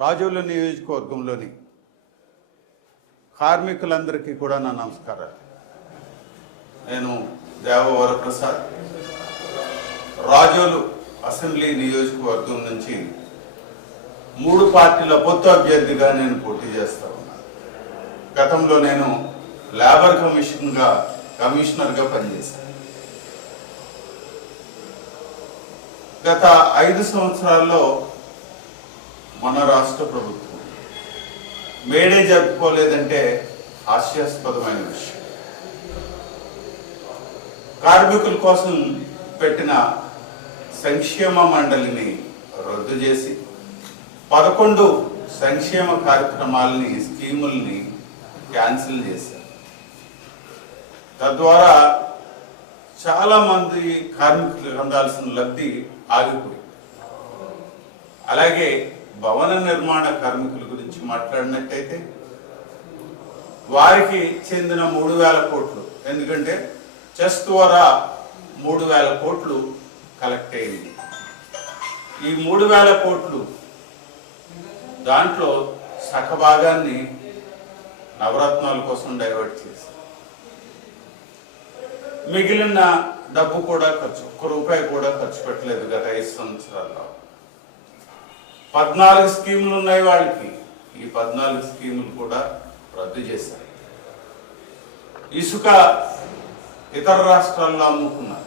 రాజోలు నియోజకవర్గంలోని కార్మికులందరికీ కూడా నా నమస్కారాలు. నేను దేవవర ప్రసాద్ రాజోలు అసెంబ్లీ నియోజకవర్గం నుంచి మూడు పార్టీల పొత్తు అభ్యర్థిగా నేను పోటీ చేస్తా ఉన్నాను గతంలో నేను లేబర్ కమిషన్గా కమిషనర్గా పనిచేశాను. గత ఐదు సంవత్సరాల్లో మన రాష్ట్ర ప్రభుత్వం. మేడే జరుపుకోలేదంటే హాస్యాస్పదమైన విషయం. కార్మికుల కోసం పెట్టిన సంక్షేమ మండలిని రద్దు చేసి పదకొండు సంక్షేమ కార్యక్రమాలని స్కీముల్ని క్యాన్సిల్ చేశారు. తద్వారా చాలా మంది అందాల్సిన లబ్ధి ఆగిపోయింది. అలాగే భవన నిర్మాణ కార్మికుల గురించి మాట్లాడినట్టయితే వారికి చెందిన మూడు వేల కోట్లు. ఎందుకంటే చెస్ ద్వారా మూడు వేల కోట్లు కలెక్ట్ అయింది. ఈ మూడు వేల కోట్లు దాంట్లో సగభాగాన్ని నవరత్నాల కోసం డైవర్ట్ చేసి మిగిలిన డబ్బు కూడా ఖర్చు ఒక్క రూపాయి కూడా ఖర్చు పెట్టలేదు గత ఐదు సంవత్సరాల్లో. పద్నాలుగు స్కీములు ఉన్నాయి వాళ్ళకి. ఈ పద్నాలుగు స్కీములు కూడా రద్దు చేశారు. ఇసుక ఇతర రాష్ట్రాల్లో అమ్ముకున్నారు.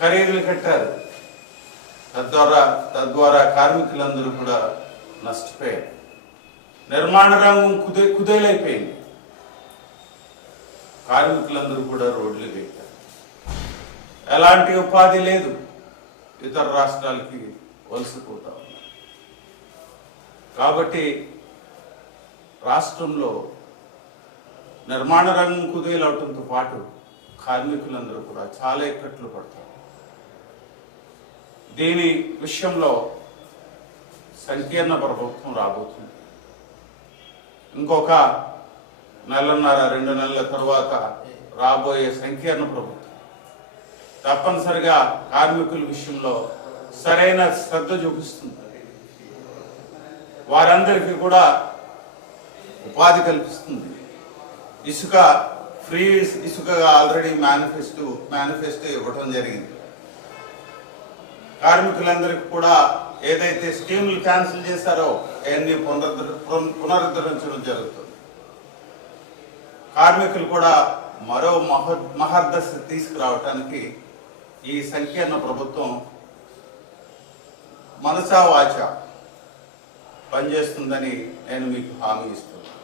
ఖరీదులు కట్టారు. తద్వారా తద్వారా కార్మికులందరూ కూడా నష్టపోయారు. నిర్మాణ రంగం కుదే కుదేలైపోయింది. కార్మికులందరూ కూడా రోడ్లు పెట్టారు ఎలాంటి ఉపాధి లేదు. ఇతర రాష్ట్రాలకి వలసపోతా కాబట్టి రాష్ట్రంలో నిర్మాణ రంగం కుదేలవటంతో పాటు కార్మికులందరూ కూడా చాలా ఇక్కట్లు పడతారు. దీని విషయంలో సంకీర్ణ ప్రభుత్వం రాబోతుంది. ఇంకొక నెలన్నర రెండు నెలల తర్వాత రాబోయే సంకీర్ణ ప్రభుత్వం. తప్పనిసరిగా కార్మికుల విషయంలో సరైన శ్రద్ధ చూపిస్తుంది. వారందరికీ కూడా ఉపాధి కల్పిస్తుంది. ఇసుక ఫ్రీ ఇసుకగా ఆల్రెడీ మేనిఫెస్టో మేనిఫెస్టో ఇవ్వడం జరిగింది. కార్మికులందరికీ కూడా ఏదైతే స్కీములు క్యాన్సిల్ చేశారో అవన్నీ పునరుద్ధ పున- పునరుద్ధరించడం జరుగుతుంది. కార్మికులు కూడా మరో మహ మహర్దశ తీసుకురావటానికి ఈ సంకీర్ణ ప్రభుత్వం మనసా వాచ పనిచేస్తుందని నేను మీకు హామీ ఇస్తున్నాను.